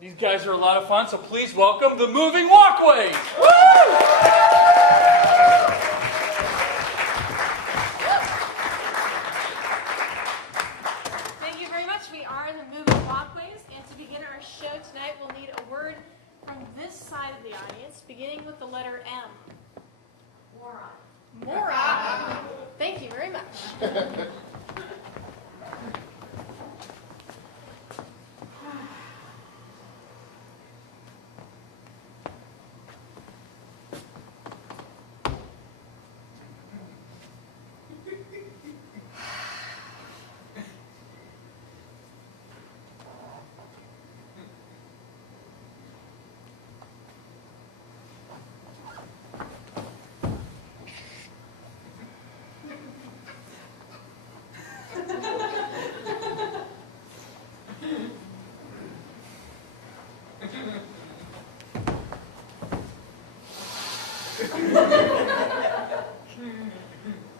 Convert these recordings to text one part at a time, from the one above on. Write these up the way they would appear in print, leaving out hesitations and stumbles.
These guys are a lot of fun, so please welcome the Moving Walkways. Woo! Thank you very much. We are the Moving Walkways, and to begin our show tonight, we'll need a word from this side of the audience, beginning with the letter M. Moron. Moron. Thank you very much.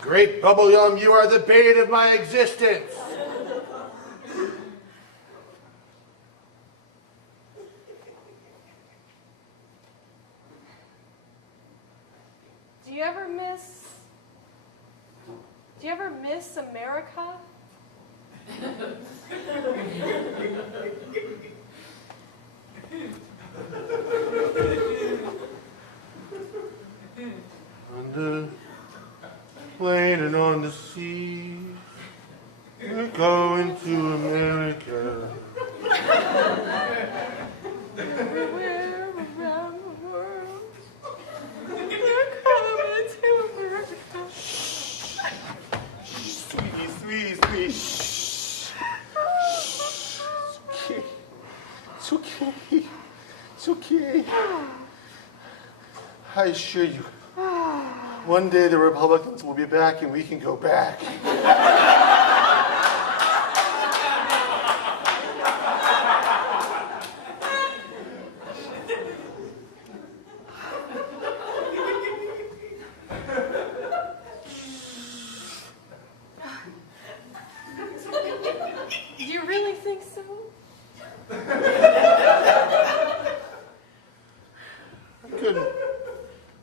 Great bubblegum, you are the bane of my existence. Do you ever miss America? On the plane and on the sea, we're going to America. Everywhere around the world, we're coming to America. Sweetie. Shh. It's okay. I assure you, one day the Republicans will be back and we can go back. Do you really think so?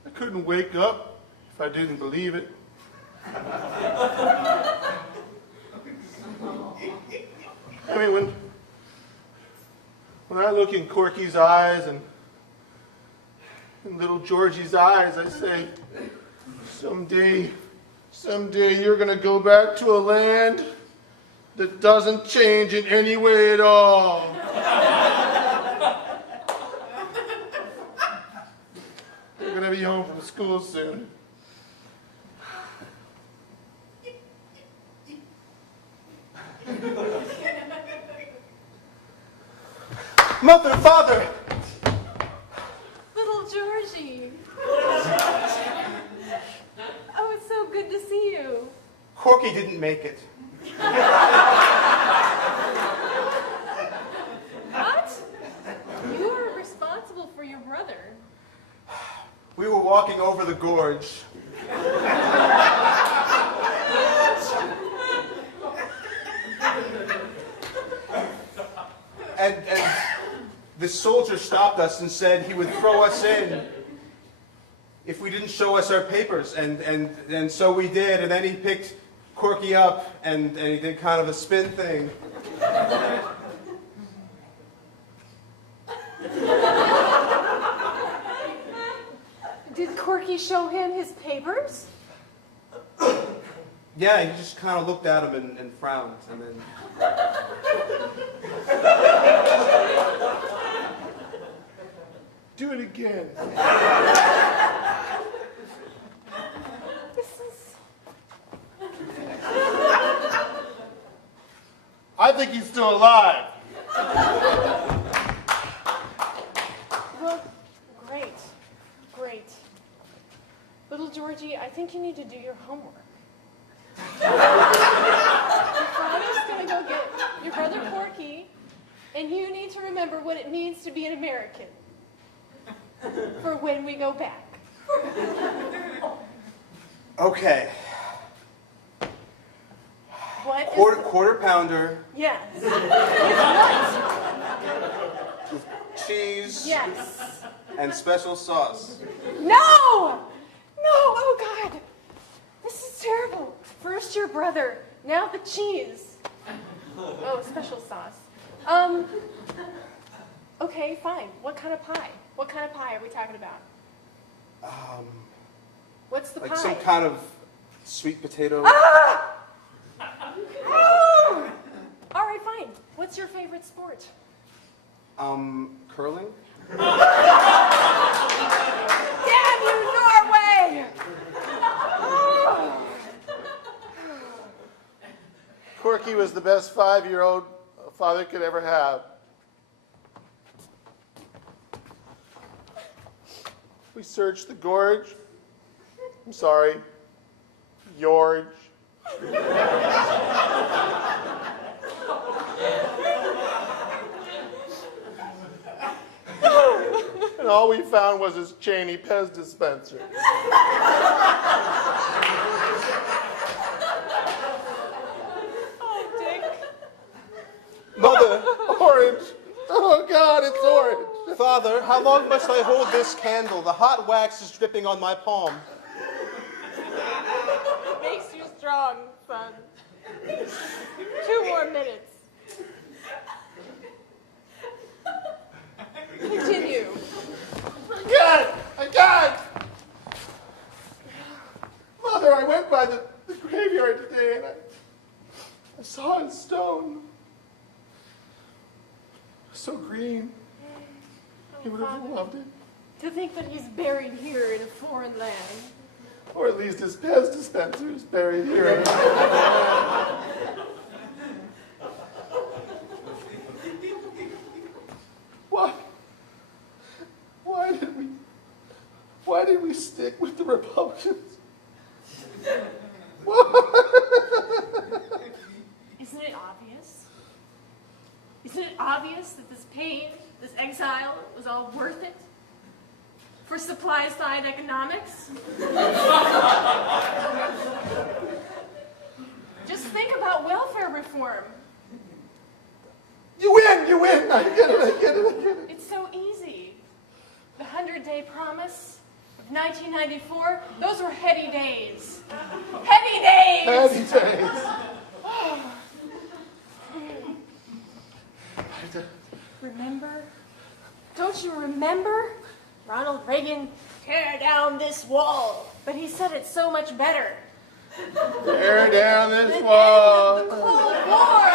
I couldn't wake up if I didn't believe it. I mean, when I look in Corky's eyes and in little Georgie's eyes, I say, someday you're going to go back to a land that doesn't change in any way at all. You're going to be home from school soon. Mother, father! Little Georgie. Oh, it's so good to see you. Corky didn't make it. What? You are responsible for your brother. We were walking over the gorge. And the soldier stopped us and said he would throw us in if we didn't show us our papers. And so we did, and then he picked Corky up and he did kind of a spin thing. Did Corky show him his papers? Yeah, he just kind of looked at him and frowned, and then... Do it again. I think he's still alive. Well, great. Little Georgie, I think you need to do your homework. Your father's going to go get your brother Corky, and you need to remember what it means to be an American for when we go back. Okay. What is Quarter pounder Yes. cheese, Yes. and special sauce. No! No! Oh, God. This is terrible. First your brother, now the cheese. Oh, special sauce. Okay, fine. What kind of pie? What kind of pie are we talking about? What's the Like pie? some kind of sweet potato. Ah! Oh! All right, fine. What's your favorite sport? Curling? Damn you, Norway! Oh. Corky was the best 5-year-old a father could ever have. We searched the gorge. I'm sorry, George. And all we found was his Cheney Pez dispenser. Oh, Dick. Mother, Orange. Oh, God, it's orange. Father, how long must I hold this candle? The hot wax is dripping on my palm. Makes you strong, son. 2 more minutes. Continue. I got it! Mother, I went by the graveyard today and I saw a stone. So green. He would have loved it. To think that he's buried here in a foreign land. Or at least his Pez dispenser is buried here. Why did we stick with the Republicans? Isn't it obvious? Isn't it obvious that this pain, this exile, was all worth it? For supply-side economics? Just think about welfare reform. You win! I get it. It's so easy. The 100-day promise of 1994, those were heady days. Heady days! Happy days. Remember? Don't you remember? Ronald Reagan, tear down this wall. But he said it so much better. Tear down this The wall. end of the Cold War.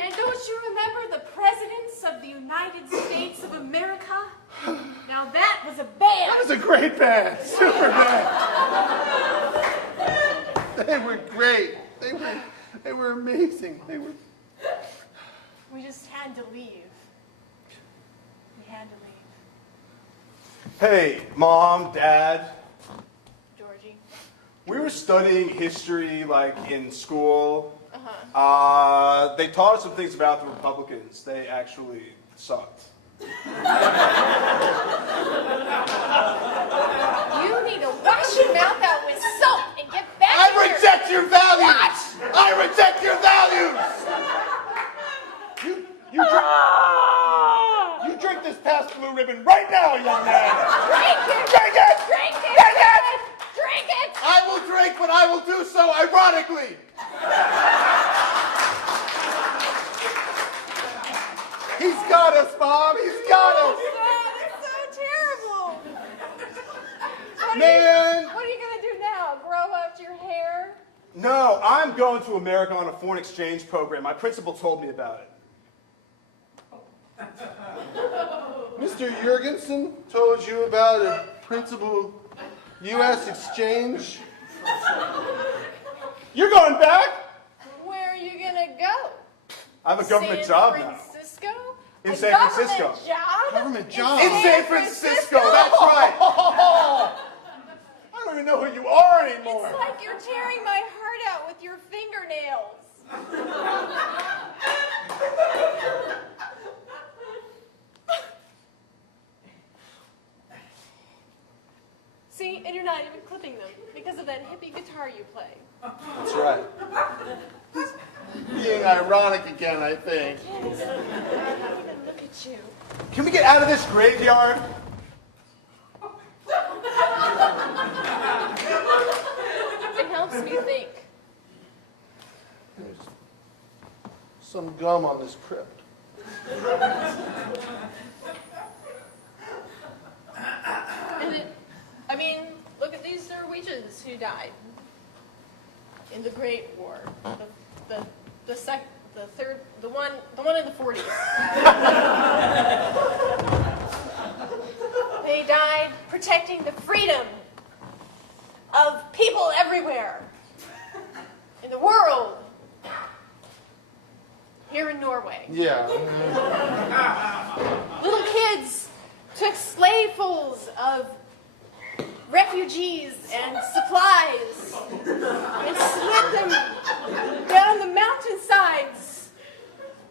And don't you remember the presidents of the United States of America? Now that was a band. That was a great band. Super band. They were great. They were amazing. We just had to leave. We had to leave. Hey, Mom, Dad. Georgie. We were studying history, like, in school. Uh-huh. They taught us some things about the Republicans. They actually sucked. You need to wash your mouth out with soap and get back I in your... reject your values. I reject your values. You drink this past blue ribbon right now, young man. Drink it! Drink it! Drink it! Drink it! Drink it! I will drink, but I will do so ironically. He's got us, Mom. He's got us. It's so terrible. Man. What are you going to do now? Grow out your hair? No, I'm going to America on a foreign exchange program. My principal told me about it. Mr. Jurgensen told you about a principal U.S. exchange. You're going back? Where are you going to go? I have a government job now. San Francisco? In A San Francisco. Government job? Government job. In San Francisco, that's right. I don't even know who you are anymore. It's like you're tearing my heart out with your fingernails. See, and you're not even clipping them because of that hippie guitar you play. That's right. Being ironic again, I think. Yes. you. Can we get out of this graveyard? It helps me think. There's some gum on this crypt. Look at these Norwegians who died in the Great War. The one in the 40s. They died protecting the freedom of people everywhere in the world. Here in Norway. Yeah. Little kids took slavefuls of refugees and supplies and slid them down the mountainsides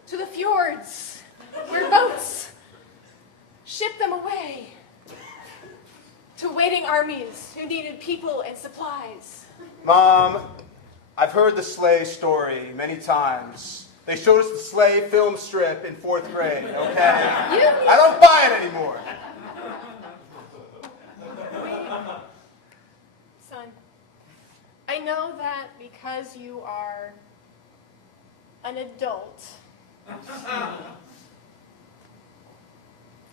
to the fjords where boats shipped them away to waiting armies who needed people and supplies. Mom, I've heard the sleigh story many times. They showed us the sleigh film strip in 4th grade, okay? I don't buy it anymore. Son, I know that because you are an adult,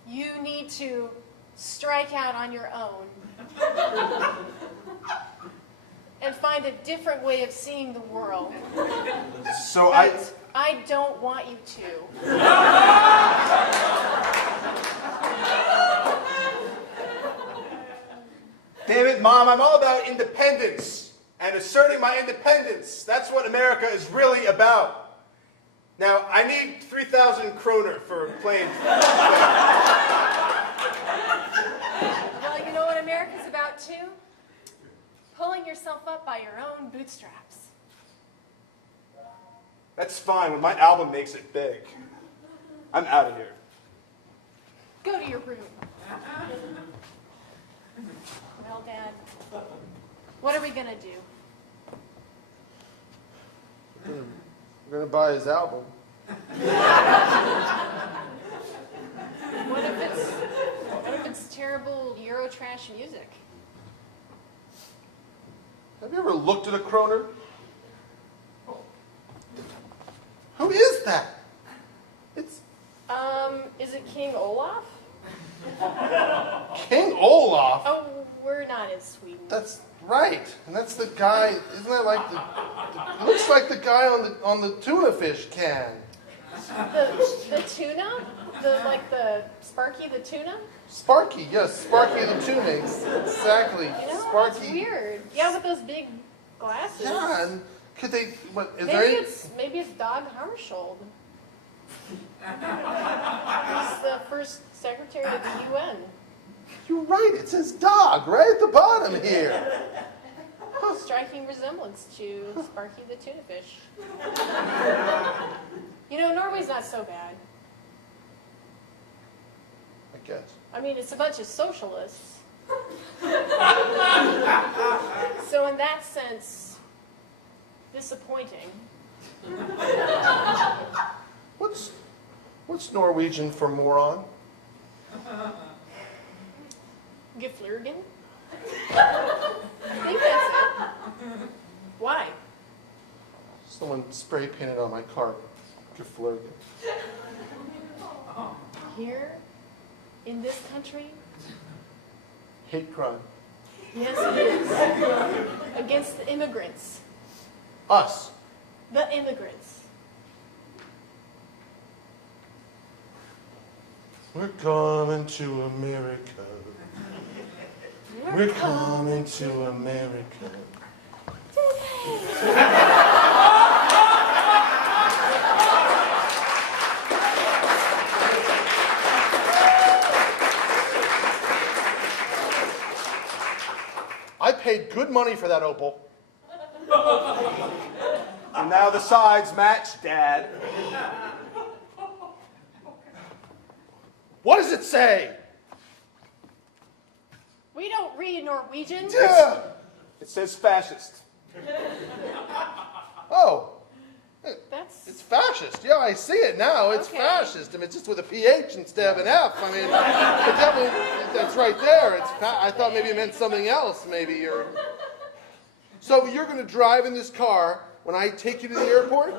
you need to strike out on your own and find a different way of seeing the world. So But I don't want you to. Damn it, Mom, I'm all about independence and asserting my independence. That's what America is really about. Now, I need 3,000 kroner for playing. Well, you know what America's about too? Pulling yourself up by your own bootstraps. That's fine when my album makes it big. I'm out of here. Go to your room. Well, Dad, what are we gonna do? We're gonna buy his album. What if it's terrible Eurotrash music? Have you ever looked at a kroner? Who is that? It's Is it King Olaf? King Olaf. Oh, we're not in Sweden. That's right, and that's the guy. Isn't that like the? It looks like the guy on the tuna fish can. The tuna? The Sparky the tuna? Sparky, yes, Sparky the tuna. Exactly, You know, Sparky. that's weird. Yeah, with those big glasses. Yeah, and could they? What is Maybe there? maybe it's Dag Hammarskjöld. He's the first secretary of the UN. You're right. It says dog right at the bottom here. Striking resemblance to Sparky the tuna fish. You know, Norway's not so bad. I guess. I mean, it's a bunch of socialists. So in that sense, disappointing. What's Norwegian for moron? Geflurgen? I think that's it. Why? Someone spray painted on my car. Geflurgen. Here, in this country, Hate crime. yes it is. Against the immigrants. Us. The immigrants. We're coming to America. We're coming to America. I paid good money for that opal. And now the sides match, Dad. What does it say? We don't read Norwegian. Yeah. It says fascist. Oh. That's It's fascist. Yeah, I see it now. It's Okay. fascist. I mean, it's just with a PH instead of an F. I mean, it definitely, that's right there. I thought maybe it meant something else. Maybe you're. So you're going to drive in this car when I take you to the airport?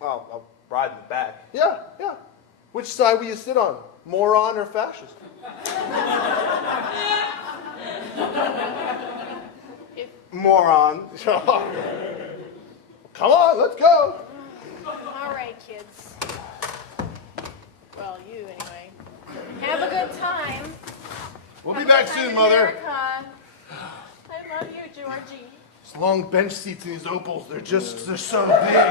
Well, I'll ride in the back. Yeah, yeah. Which side will you sit on? Moron or fascist? Moron. Come on, let's go. all right, kids. Well, you anyway. Have a good time. We'll Have be a back good time soon, in Mother. America. I love you, Georgie. These long bench seats in these Opals, they're so big.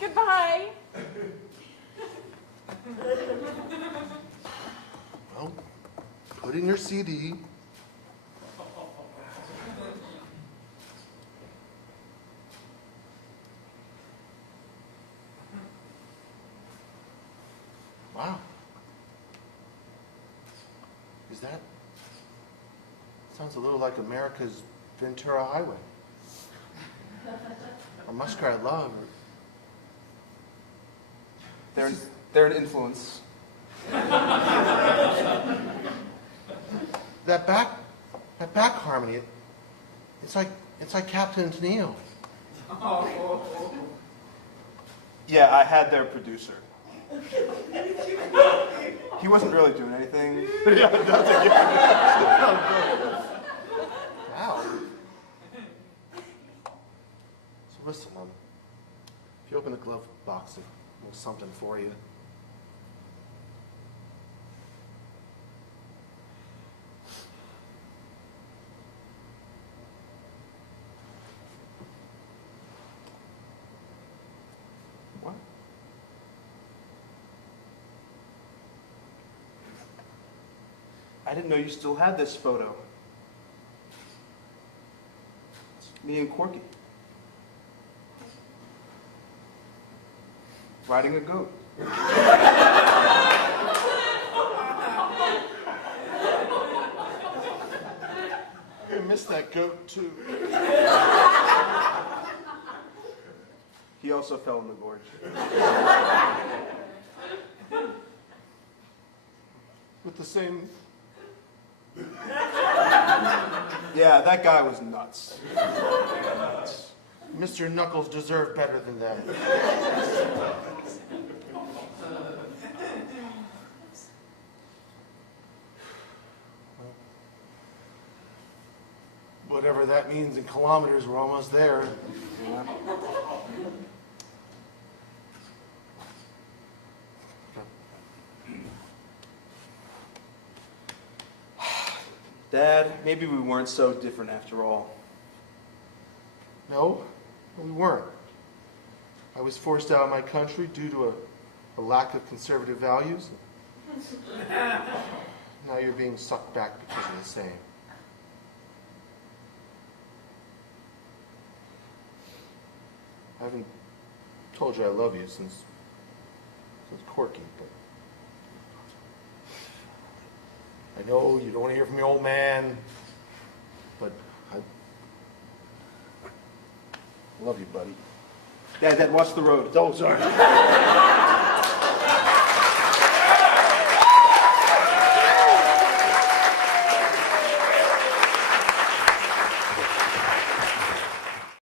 Goodbye. Well, put in your CD. Wow. Is that? Sounds a little like America's Ventura Highway. Or Muskrat Love. Or... They're an influence. That back harmony, it's like Captain Tennille. Yeah, I had their producer. He wasn't really doing anything. Wow. So listen, if you open the glove box, there's something for you. What? I didn't know you still had this photo. It's me and Corky. Riding a goat. I miss that goat too. He also fell in the gorge. With the same. Yeah, that guy was nuts. Mr. Knuckles deserved better than that. Whatever that means in kilometers, we're almost there. Yeah. Dad, maybe we weren't so different after all. No, we weren't. I was forced out of my country due to a lack of conservative values. Now you're being sucked back because of the same. I haven't told you I love you since Corky, but I know you don't want to hear from your old man, but I love you, buddy. Dad, watch the road. Oh, sorry.